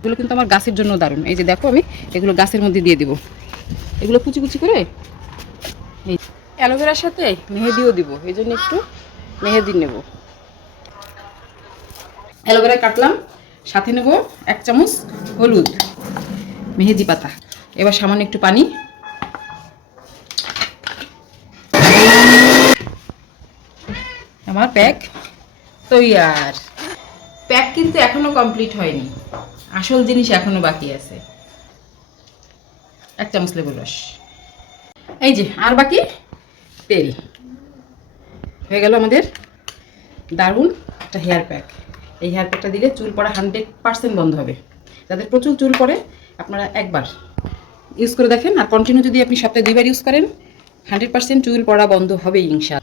এগুলো কিন্তু আমার গাছের জন্য দারুণ। এই যে দেখো, আমি এগুলো গাছের মধ্যে দিয়ে দিব। এগুলো কুচি কুচি করে এই অ্যালোভেরার সাথে মেহেদিও দিব, এই জন্য একটু মেহেদি নেব। অ্যালোভেরা কাটলাম, সাথে নেব 1 চামচ হলুদ, মেহেদি পাতা। এবার সামান্য একটু পানি। আমার প্যাক তৈয়ার। প্যাক কিন্তু এখনো কমপ্লিট হয়নি, আসল জিনিস এখনো বাকি আছে। 1 চামচ লেবুর রস। এই যে আর বাকি তেল। হয়ে গেল আমাদের দারুণ একটা হেয়ার প্যাক। এই হেয়ার প্যাকটা দিলে চুল পড়া 100% বন্ধ হবে। যাদের প্রচুর চুল পড়ে, আপনারা একবার ইউজ করে দেখেন, আর কন্টিনিউ যদি আপনি সপ্তাহে 2 বার ইউজ করেন, 100% চুল পড়া বন্ধ হবেই ইনশাআল্লাহ।